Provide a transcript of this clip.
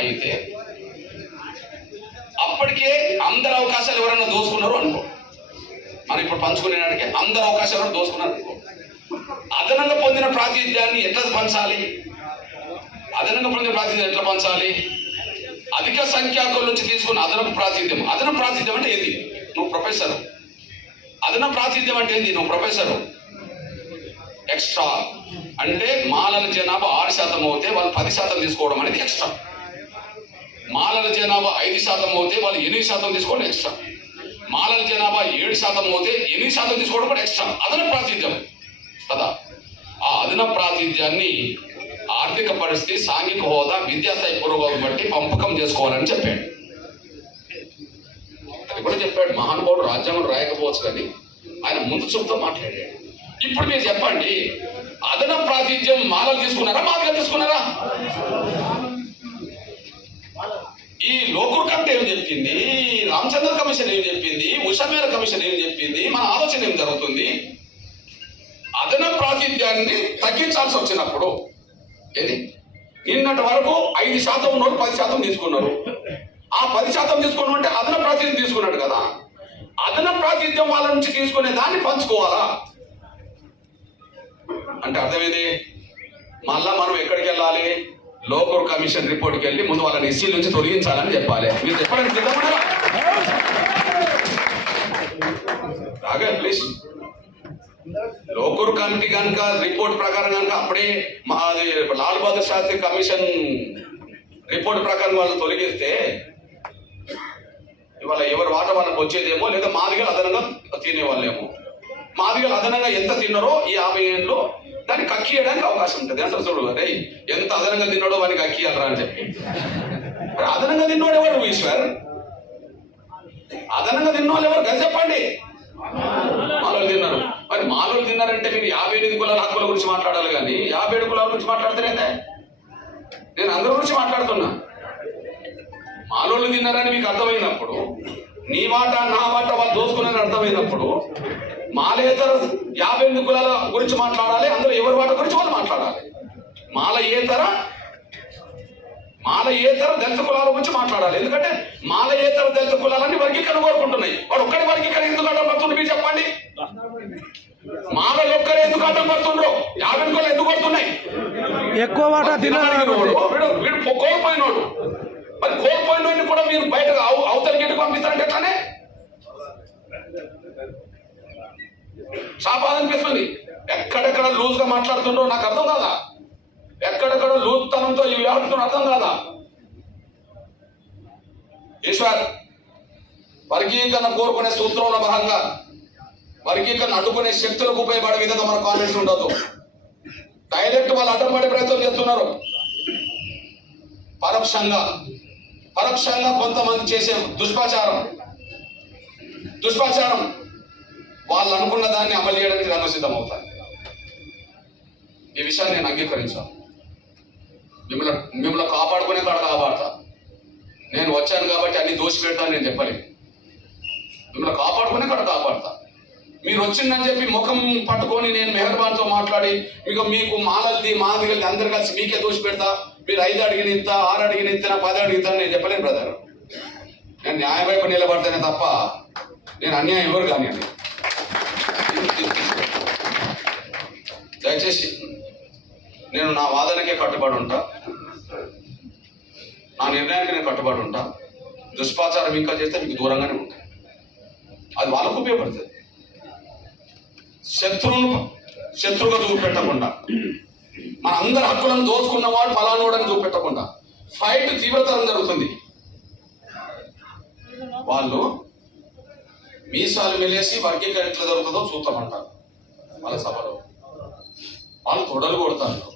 అయితే అప్పటికే అందరు అవకాశాలు ఎవరైనా దోచుకున్నారు అనుకో, మనం ఇప్పుడు పంచుకునేనాడికి అందరు అవకాశాలు ఎవరైనా దోచుకున్నారు అనుకో, అదనంగా పొందిన ప్రాతినిధ్యాన్ని ఎట్లా పంచాలి? అదనంగా పొందిన ప్రాతినిధ్యం ఎట్లా పంచాలి? అధిక సంఖ్యాకుల నుంచి తీసుకున్న అదనపు ప్రాతినిధ్యం. అదనపు ప్రాతినిధ్యం అంటే ఏంది? నువ్వు ప్రొఫెసర్. అదనపు ప్రాతినిధ్యం అంటే ఏంది? నువ్వు ప్రొఫెసర్. ఎక్స్ట్రా అంటే మాలల జనాభా 6% అవుతే వాళ్ళు 10% తీసుకోవడం అనేది ఎక్స్ట్రా. మాలల జనాభా 5% అవుతే వాళ్ళు 8% తీసుకోవడం ఎక్స్ట్రా. మాలల జనాభా 7% అవుతే 8% తీసుకోవడం కూడా ఎక్స్ట్రా. అదనపు ప్రాతినిధ్యం కదా. ఆ అదనపు ప్రాతినిధ్యాన్ని ఆర్థిక పరిస్థితి, సాంఘిక హోదా, విద్యాస్థాయి పురోగతి బట్టి పంపకం చేసుకోవాలని చెప్పాడు. అది కూడా చెప్పాడు. మహానుభావుడు రాజ్యాంగం రాయకపోవచ్చు కానీ ఆయన ముందు చూపుతో మాట్లాడాడు. ఇప్పుడు మీరు చెప్పండి, అదనపు ప్రాతినిధ్యం మాలలు తీసుకున్నారా, మాదిగలు తీసుకున్నారా? ఈ లోకూర్ కమిటీ ఏం చెప్పింది, రామచంద్ర కమిషన్ ఏం చెప్పింది, ఉషామేర కమిషన్ ఏం చెప్పింది, మన ఆలోచన ఏం జరుగుతుంది? అదనపు ప్రాతినిధ్యాన్ని తగ్గించాల్సి వచ్చినప్పుడు ఏది, నిన్నటి వరకు 5% ఉన్నోళ్ళు 10% తీసుకున్నారు. ఆ 10% తీసుకున్నాం అంటే అదనపు ప్రాతినిధ్యం తీసుకున్నాడు కదా. అదనపు ప్రాతినిధ్యం వాళ్ళ నుంచి తీసుకునే దాన్ని పంచుకోవాలా అంటే అర్థమేది? మళ్ళా మనం ఎక్కడికి వెళ్ళాలి? లోకూర్ కమిషన్ రిపోర్ట్కి వెళ్ళి ముందు వాళ్ళని ఎస్సీ నుంచి తొలగించాలని చెప్పాలి. మీరు చెప్పడానికి సిద్ధమన్నారా? రాగా ప్లీజ్. లోకూర్ కమిటీ కనుక రిపోర్ట్ ప్రకారం కనుక అప్పుడే లాల్ బహదూర్ శాస్త్రి కమిషన్ రిపోర్ట్ ప్రకారం వాళ్ళు తొలగిస్తే ఇవాళ ఎవరి వాట వాళ్ళకి వచ్చేదేమో, లేదా మాదిగలు అదనంగా తినేవాళ్ళేమో. మాదిగలు అదనంగా ఎంత తిన్నారో ఈ 50 ఏళ్ళు దాన్ని కక్కియడానికి అవకాశం ఉంటుంది. అంటే చూడు, అరే ఎంత అదనంగా తిన్నాడో వానికి కక్కియాలరా అని చెప్పి. అదనంగా తిన్నోడు ఎవరు ఈశ్వర్? అదనంగా తిన్నోళ్ళు ఎవరు గది చెప్పండి. మాలోళ్ళు తిన్నారు. మరి మాలోళ్ళు తిన్నారంటే మీరు 58 కులాల హక్కుల గురించి మాట్లాడాలి కానీ 57 కులాల గురించి మాట్లాడుతున్నారే. నేను అందరి గురించి మాట్లాడుతున్నా. మాలోళ్ళు తిన్నారని మీకు అర్థమైనప్పుడు, నీ మాట నా మాట వాళ్ళు దోచుకున్నారని అర్థమైనప్పుడు, మాలేతర 58 కులాల గురించి మాట్లాడాలి. అందరూ ఎవరి మాట గురించి వాళ్ళు మాట్లాడాలి. మాలయేతర దళిత కులాల గురించి మాట్లాడాలి. ఎందుకంటే మాలయేతర దళిత కులాలన్నీ వర్గీకరణ కోరుకుంటున్నాయి. వాడు ఒక్కడి వర్గీకరణ ఎందుకు అడ్డం పడుతుంది మీరు చెప్పండి. మాలలు ఒక్కరే ఎందుకు అడ్డం పడుతుండ్రు? 50 కులాలు ఎందుకు పడుతున్నాయి? ఎక్కువ వాటా వీడు కోల్పోయినోడు. మరి కోల్పోయినోడిని కూడా మీరు బయటకు అవతల గేటుకు పంపిస్తారంటే ఎట్లానే శాపాద అనిపిస్తుంది. ఎక్కడెక్కడ లూజ్ గా మాట్లాడుతుండ్రో నాకు అర్థం కాదా? ఎక్కడెక్కడ లూజ్ తనంతో ఈ వ్యవహరిస్తున్న అర్థం కాదా? ఈశ్వర్, వర్గీకరణ కోరుకునే సూత్రంలో భాగంగా వర్గీకరణ అడ్డుకునే శక్తులకు ఉపయోగపడే విధంగా మన కాన్ఫిడెన్స్ ఉండదు. డైరెక్ట్ వాళ్ళు అడ్డం పడే ప్రయత్నం చేస్తున్నారు. పరోక్షంగా కొంతమంది చేసే దుష్ప్రచారం వాళ్ళు అనుకున్న దాన్ని అమలు చేయడానికి రంగసిద్ధం అవుతారు. ఈ విషయాన్ని నేను అంగీకరించాను. మిమ్మల్ని కాపాడుకునే కాడ కాపాడతా. నేను వచ్చాను కాబట్టి అన్ని దోషి పెడతాను నేను చెప్పలేదు. మిమ్మల్ని కాపాడుకునే కాడ కాపాడతా. మీరు వచ్చిందని చెప్పి ముఖం పట్టుకొని నేను మెహర్బాన్తో మాట్లాడి ఇక మీకు మాలల్ది మాదిగల్ది అందరు కలిసి మీకే దోషి పెడతా, మీరు 5 అడిగిన ఇస్తా, 6 అడిగిన ఇస్తా, 10 అడిగితా నేను చెప్పలేను బ్రదర్. నేను న్యాయం వైపు నిలబడతానే తప్ప నేను అన్యాయం ఎవరు కానివ్వండి. దయచేసి నేను నా వాదనకే కట్టుబడి ఉంటా, నా నిర్ణయానికి నేను కట్టుబడి ఉంటా. దుష్ప్రచారం ఇంకా చేస్తే మీకు దూరంగానే ఉంటా. అది వాళ్ళకు ఉపయోగపడుతుంది. శత్రువుగా చూపెట్టకుండా, మన అందరి హక్కులను దోచుకున్న వాడు ఫలానోడని చూపెట్టకుండా ఫైట్ తీవ్రతరం జరుగుతుంది. వాళ్ళు మీసాలు మెలేసి వర్గీకరణ ఎట్లా జరుగుతుందో చూస్తామంటారు. వాళ్ళ సభలో వాళ్ళు తొడలు కొడతారు.